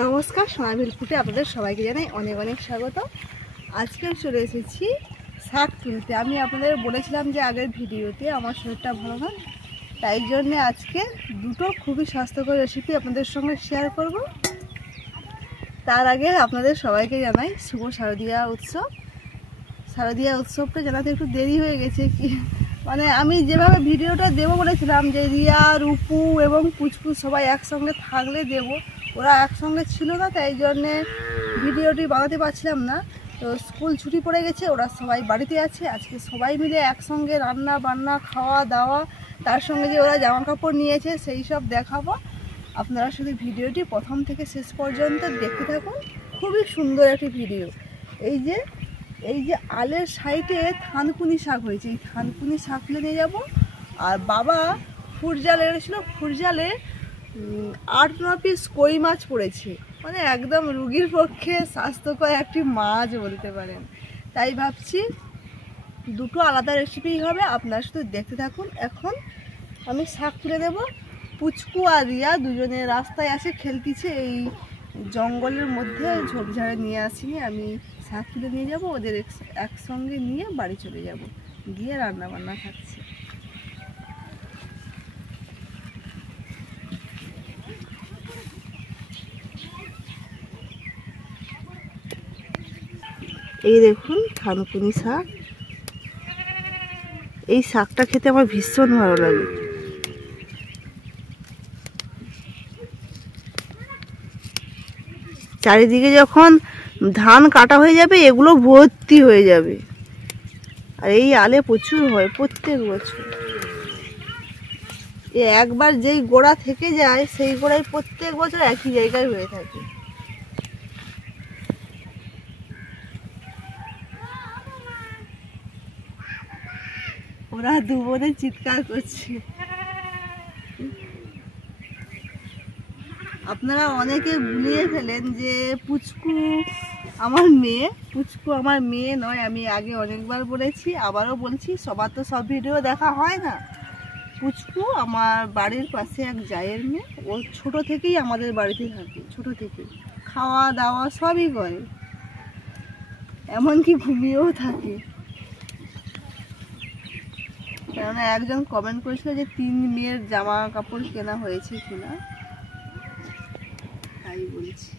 নমস্কার, সোনাবিল ফুটে আপনাদের সবাইকে জানাই অনেক অনেক স্বাগত। আজকে চলে এসেছি শাক তুলতে। আমি আপনাদের বলেছিলাম যে আগের ভিডিওতে আমার শরীরটা ভালো না, তাই জন্যে আজকে দুটো খুবই স্বাস্থ্যকর রেসিপি আপনাদের সঙ্গে শেয়ার করব। তার আগে আপনাদের সবাইকে জানাই শুভ শারদীয়া উৎসব। শারদীয়া উৎসবটা জানাতে একটু দেরি হয়ে গেছে, কি মানে আমি যেভাবে ভিডিওটা দেবো বলেছিলাম যে রিয়া, রূপু এবং পুচকু সবাই একসঙ্গে থাকলে দেবো, ওরা একসঙ্গে ছিল না, তাই জন্যে ভিডিওটি বানাতে পারছিলাম না। তো স্কুল ছুটি পড়ে গেছে, ওরা সবাই বাড়িতে আছে। আজকে সবাই মিলে একসঙ্গে রান্না বান্না, খাওয়া দাওয়া, তার সঙ্গে যে ওরা জামা কাপড় নিয়েছে সেই সব দেখাবো। আপনারা শুধু ভিডিওটি প্রথম থেকে শেষ পর্যন্ত দেখতে থাকুন, খুবই সুন্দর একটি ভিডিও। এই যে আলের সাইডে থানকুনি শাক হয়েছে, এই থানকুনি শাক তুলে নিয়ে যাবো। আর বাবা ফুটজালে এনেছিল, ফুটজালে 8-9 পিস কই মাছ পড়েছে, মানে একদম রুগীর পক্ষে স্বাস্থ্যকর একটি মাছ বলতে পারেন। তাই ভাবছি দুটো আলাদা রেসিপি হবে, আপনারা শুধু দেখতে থাকুন। এখন আমি শাক তুলে দেব। পুচকু আর রিয়া দুজনে রাস্তায় আসে খেলতেছে, এই জঙ্গলের মধ্যে ঝোপঝাড়ে নিয়ে আসিনি, আমি শাক তুলে নিয়ে যাব, ওদের একসঙ্গে নিয়ে বাড়ি চলে যাব, গিয়ে রান্না বান্না খাচ্ছি। এই দেখুন থানকুনি শাক, এই শাকটা খেতে আমার ভীষণ ভালো লাগে। চারিদিকে যখন ধান কাটা হয়ে যাবে এগুলো ভর্তি হয়ে যাবে, আর এই আলে প্রচুর হয় প্রত্যেক বছর। একবার যেই গোড়া থেকে যায় সেই গোড়ায় প্রত্যেক বছর একই জায়গায় হয়ে থাকে। ওরা দু বোনে চিৎকার করছে। আপনারা অনেকে ভুলিয়ে ফেলেন যে পুচকু আমার মেয়ে নয়। আমি আগে অনেকবার বলেছি, আবারও বলছি, সবার তো সব ভিডিও দেখা হয় না। পুচকু আমার বাড়ির পাশে এক জায়ের মেয়ে, ও ছোট থেকেই আমাদের বাড়িতে থাকে, ছোট থেকে খাওয়া দাওয়া সবই করে, এমনকি ঘুমিয়েও থাকে। কেননা একজন কমেন্ট করেছিল যে 3 মেয়ের জামা কাপড় কেনা হয়েছে কিনা, তাই বলছি।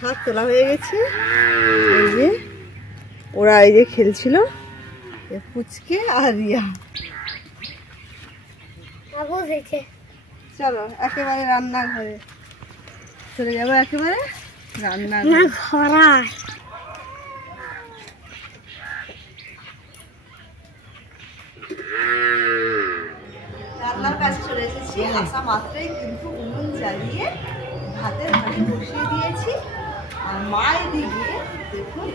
শাক তোলা হয়ে গেছে, এই যে ওরা এই যে খেলছিল, পুচকে আর রিয়া। চলো একেবারে রান্নাঘরে চলে যাবো, একেবারে রান্নাঘর। রান্নার কাছে চলে এসেছি। আসা মাত্রই কিন্তু উনুন জ্বালিয়ে ভাতের হাঁড়ি বসিয়ে দিয়েছি। আর মা এদিকে দেখুন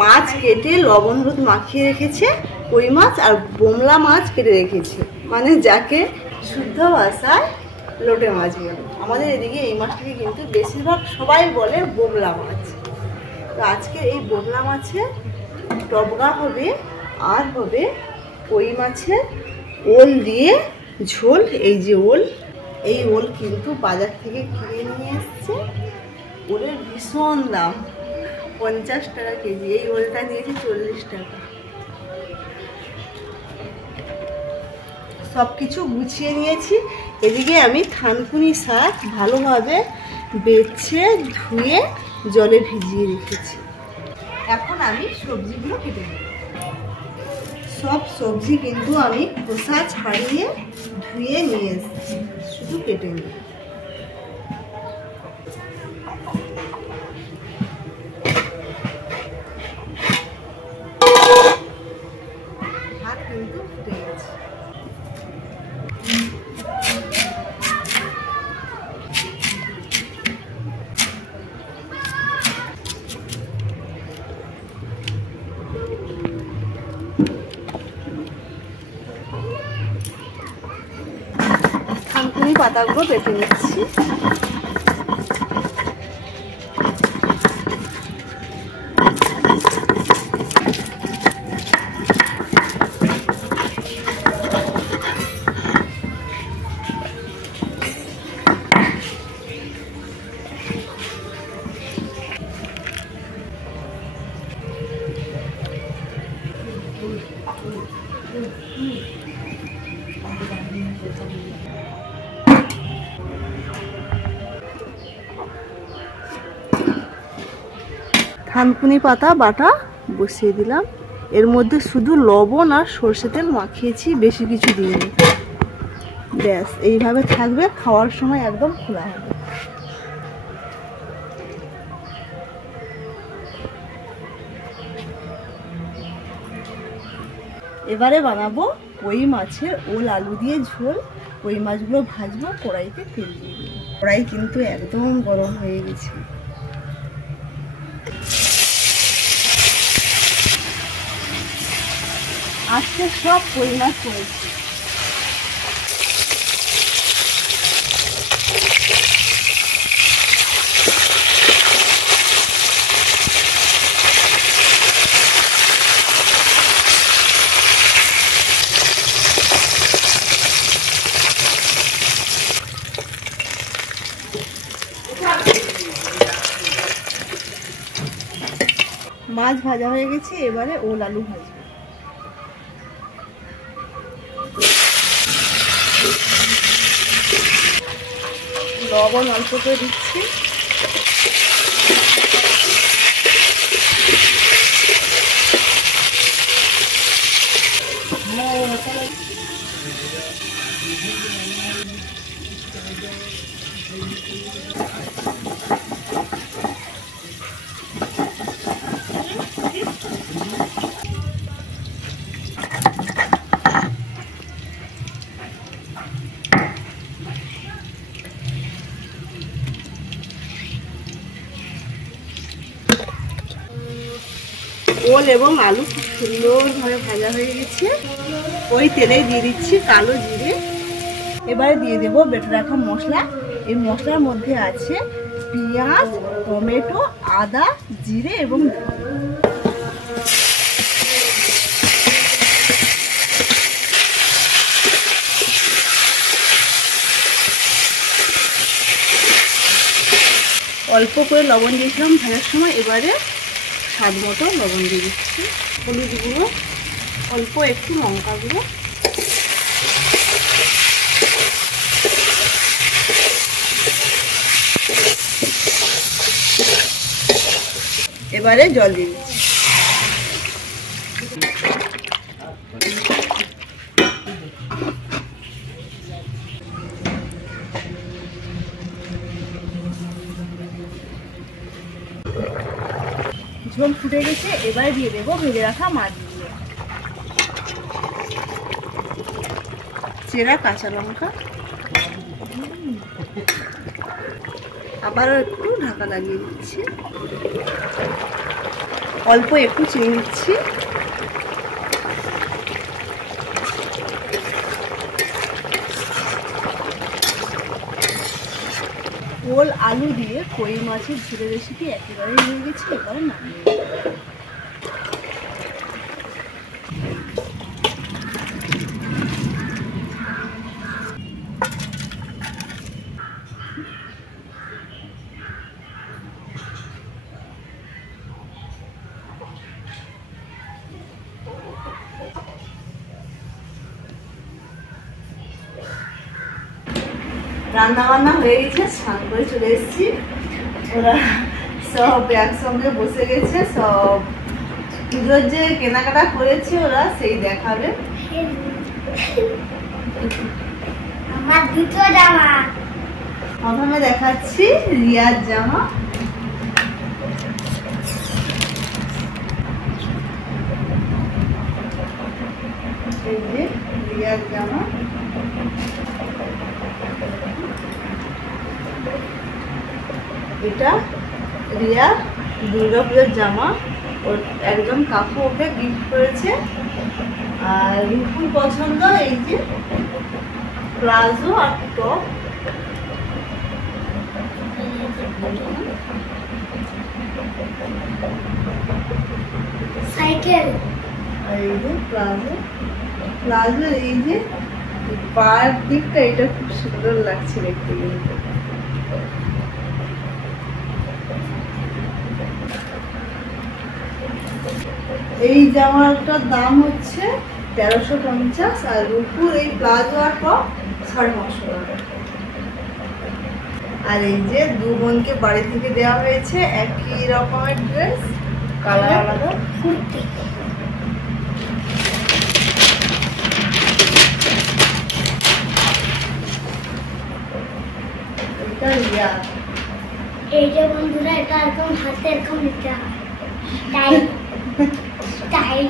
মাছ কেটে লবণ হলুদ মাখিয়ে রেখেছে, কই মাছ আর বোমলা মাছ কেটে রেখেছে, মানে যাকে শুদ্ধ ভাষায় লোটে মাছ বলে। আমাদের এদিকে এই মাছটাকে কিন্তু বেশিরভাগ সবাই বলে বোমলা মাছ। তো আজকে এই বোমলা মাছের টবগা হবে, আর হবে কই মাছের ওল দিয়ে ঝোল। এই যে ওল, এই ওল কিন্তু বাজার থেকে কিনে নিয়ে এসছে। ওলের ভীষণ দাম, 50 টাকা কেজি। এই ওলটা নিয়েছি 40 টাকা। সব কিছু গুছিয়ে নিয়েছি। এদিকে আমি থানকুনি শাক ভালোভাবে বেছে ধুয়ে জলে ভিজিয়ে রেখেছি। এখন আমি সবজিগুলো কেটে নেব। সব সবজি কিন্তু আমি খোসা ছাড়িয়ে ধুয়ে নিয়ে এসেছি, শুধু কেটে নিই। ভাত কিন্তু ফুটে গেছে। পাতাগুলো বেটে নিচ্ছি। থানকুনি পাতা বাটা বসিয়ে দিলাম। এর মধ্যে শুধু লবণ আর সর্ষে তেল মাখিয়েছি, বেশি কিছু দিইনি। ব্যাস এইভাবে থাকবে, খাওয়ার সময় একদম খোলা হবে। এবারে বানাবো কই মাছের ওল আলু দিয়ে ঝোল। কই মাছগুলো ভাজবো, কড়াইতে তেল দিয়ে দেবো। কড়াই কিন্তু একদম গরম হয়ে গেছে। আজকে সব কই মাছ করেছি। মাছ ভাজা হয়ে গেছে, এবারে ওল আলু ভাজবো। লবণ অল্প করে দিচ্ছি। ওল এবং আলু খুব সুন্দরভাবে ভাজা হয়ে গেছে। ওই তেলে দিয়ে দিচ্ছি কালো জিরে। এবারে দিয়ে দেবো বেটে রাখা মশলা। এই মশলার মধ্যে আছে পেঁয়াজ, টমেটো, আদা, জিরে এবং অল্প করে লবণ দিয়েছিলাম ভাজার সময়। এবারে স্বাদ মতো লবণ দিয়ে দিচ্ছি, হলুদ গুঁড়ো, অল্প একটু লঙ্কা গুঁড়ো, এবারে জল দিয়ে দিচ্ছি। ঝোল ফুটে গেছে, এবারে দিয়ে দেবো ভেজে রাখা মাছগুলো, চেরা কাঁচা লঙ্কা, আবারও একটু ঢাকা লাগিয়ে দিচ্ছি। অল্প একটু চিনি দিচ্ছি। ওল আলু দিয়ে কই মাছের ঝোলের রেসিপি একেবারে হয়ে গেছে। এবারে নামিয়ে রান্না বান্না হয়ে গেছে, স্নান করে চলে এসেছি। ওরা সব একসঙ্গে বসে গেছে, সব পুজোর যে কেনাকাটা করেছে ওরা সেই দেখাবে। আমার দুটো জামা প্রথমে দেখাচ্ছি রিয়ার জামা। এই যে রিয়ার জামা, এটা রিয়া দুর্গাপুজোর জামা। ওর একজন কাকু ওকে গিফট করেছে। আর রুকুর পছন্দ এই যে প্লাজো আর টপ, সাইকেল আর এই যে প্লাজো, প্লাজোর এই যে পায়ের দিকটা, এটা খুব সুন্দর লাগছে দেখতে কিন্তু। এই জামাটার দাম হচ্ছে 1350, আর রূপুর এই প্লাজো আর টপ 550 টাকা। আর এই যে দু বোনকে বাড়ি থেকে দেওয়া হয়েছে একই রকমের ড্রেস, কালার আলাদা। কুর্তি এটা রিয়া। এই যে বন্ধুরা, এটা একদম হাতে এরকম নিতে হয়, স্টাইল স্টাইল।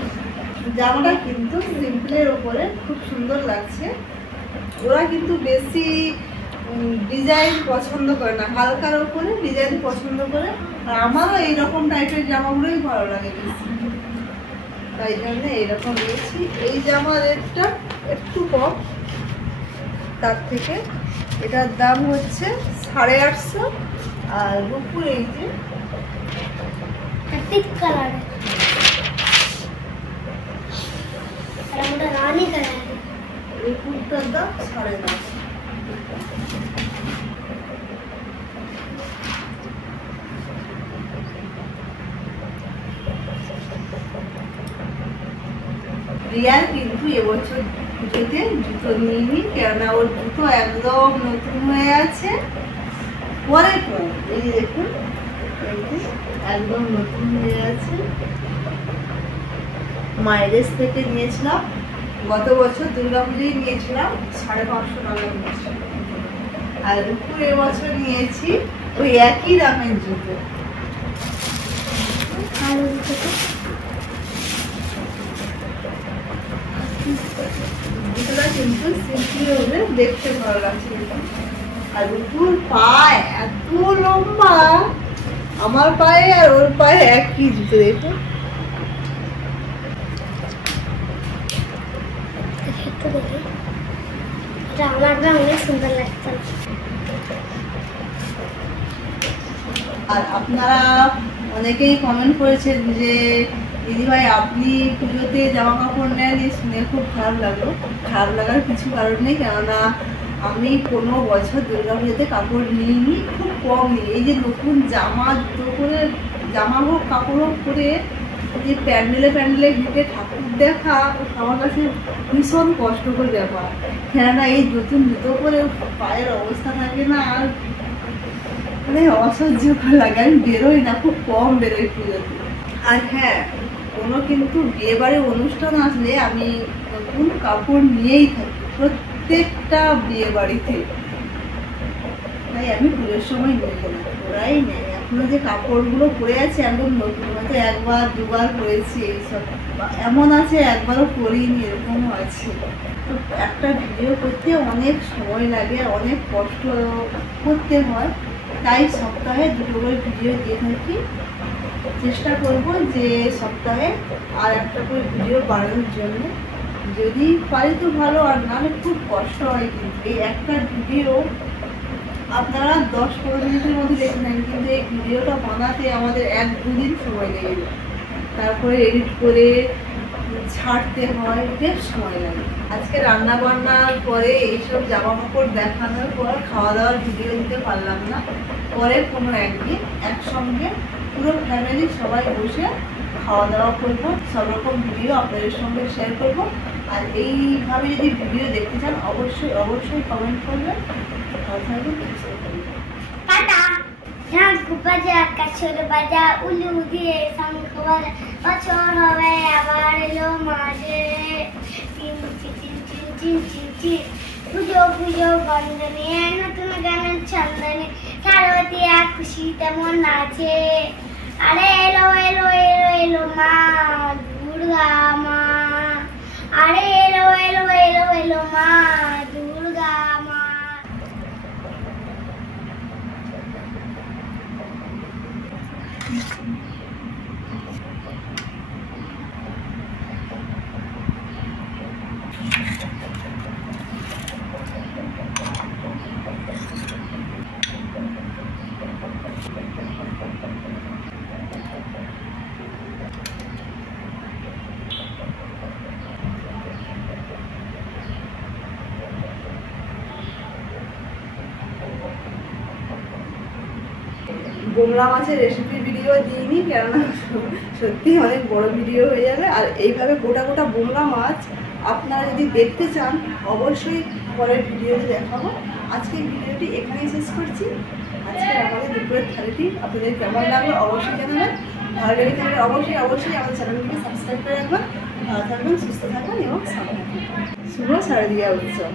জামাটা কিন্তু সিম্পলের উপরে খুব সুন্দর লাগছে। ওরা কিন্তু বেশি ডিজাইন পছন্দ করে না, হালকার উপরে ডিজাইন পছন্দ করে। আর আমারও এইরকম টাইপের জামাগুলোই ভালো লাগে বেশি, তাই জন্য এইরকম নিয়েছি। এই জামার রেটটা একটু কম তার থেকে, এটার দাম হচ্ছে 850। আর রূপুর এই যে পিঙ্ক কালার, আর আমরা রানী কালার। রূপুরটার দাম 950। রিয়ার কিন্তু এবছর পুজোতে জুতো নিইনি, কেননা ওর জুতো একদম নতুন হয়ে আছে। পরে পর এই যে দেখুন, এই যে একদম নতুন হয়ে আছে। মাইরেজ থেকে নিয়েছিলাম, গত বছর দুর্গাপুজোয় নিয়েছিলাম 550 টাকা নিয়েছিলাম। আর রূপুর এবছর নিয়েছি ওই একই দামের জুতো। জুতোটা কিন্তু সিম্পলি হবে, দেখতে ভালো লাগছে। আর রূপুর পা এত লম্বা, আমার পায়ে আর ওর পায়ে একই জুতো। দেখুন আমার না অনেক সুন্দর লাগছে। আর আপনারা অনেকেই কমেন্ট করেছেন যে দিদিভাই আপনি পুজোতে জামা কাপড় নেন, শুনে খুব খারাপ লাগলো। খারাপ লাগার কিছু কারণ নেই, কেননা আমি কোনো বছর দুর্গা পুজোতে কাপড় নিইনি, খুব কম নিই। এই যে নতুন জামা জুতো করে, জামা হোক কাপড় হোক করে যে প্যান্ডেলে প্যান্ডেলে হেঁটে ঠাকুর দেখা, আমার কাছে ভীষণ কষ্টকর ব্যাপার। কেননা এই নতুন জুতো করে পায়ের অবস্থা থাকে না, আর মানে অসহ্যকর লাগে। আমি বেরোই না, খুব কম বেরোই পুজোতে। আর হ্যাঁ, কোনো কিন্তু বিয়ে বাড়ির অনুষ্ঠান আসলে আমি নতুন কাপড় নিয়েই থাকি, প্রত্যেকটা বিয়ে বাড়িতে। তাই আমি পুজোর সময় নিই না, ওরাই নেয়। এখনো যে কাপড়গুলো পরে আছে একদম নতুন, হয়তো একবার দুবার পরেছি এইসব, এমন আছে একবারও পরিনি, এরকমও আছে। তো একটা ভিডিও করতে অনেক সময় লাগে, অনেক কষ্ট করতে হয়, তাই সপ্তাহে 2টো করে ভিডিও দিয়ে থাকি। চেষ্টা করব যে সপ্তাহে আর একটা করে ভিডিও বানানোর জন্য, যদি পারি তো ভালো, আর নাহলে খুব কষ্ট হয়। কিন্তু এই একটা ভিডিও আপনারা 10-15 মিনিটের মধ্যে দেখে নেন, কিন্তু এই ভিডিওটা বানাতে আমাদের 1-2 দিন সময় লেগে যায়। তারপরে এডিট করে ছাড়তে হয়, বেশ সময় লাগে। আজকে রান্না বান্নার পরে এইসব জামা কাপড় দেখানোর পর খাওয়া দাওয়ার ভিডিও দিতে পারলাম না। পরে কোনো একদিন একসঙ্গে পুরো ফ্যামিলি সবাই বসে খাওয়া দাওয়া করবো, সব রকম ভিডিও আপনাদের সঙ্গে শেয়ার করব। আর এইভাবে যদি ভিডিও দেখতে চান অবশ্যই অবশ্যই কমেন্ট করবেন। টাটা। ঢাক বাজা, কাছর বাজা, উলু দিয়ে শঙ্খ বাজা, বছর হবে আবার এলো মাঝে। চিন চিন চিন চিন চিন চিন চিন, পুজো পুজো বন্দনে, নতুন গানের ছন্দনে, শারদিয়া খুশি তেমন নাচে। আরে এলো এলো এলো এলো মা দুর্গা মা, আরে এলো এলো এলো এলো মা দুর্গা মা। বোমলা মাছের রেসিপি ভিডিও দিইনি, কেননা সত্যি অনেক বড় ভিডিও হয়ে যাবে। আর এইভাবে গোটা গোটা বোমলা মাছ আপনারা যদি দেখতে চান অবশ্যই পরের ভিডিওতে দেখাবো। আজকের ভিডিওটি এখানেই শেষ করছি। আজকে আমাদের দুপুরের থালিটি আপনাদের কেমন লাগলো অবশ্যই জানাবেন। ভালো লেগে থাকলে অবশ্যই আমাদের চ্যানেলটিকে সাবস্ক্রাইব করে রাখবেন। ভালো থাকবেন, সুস্থ থাকবেন এবং সাবধানে থাকবেন। শুভ শারদীয়া উৎসব।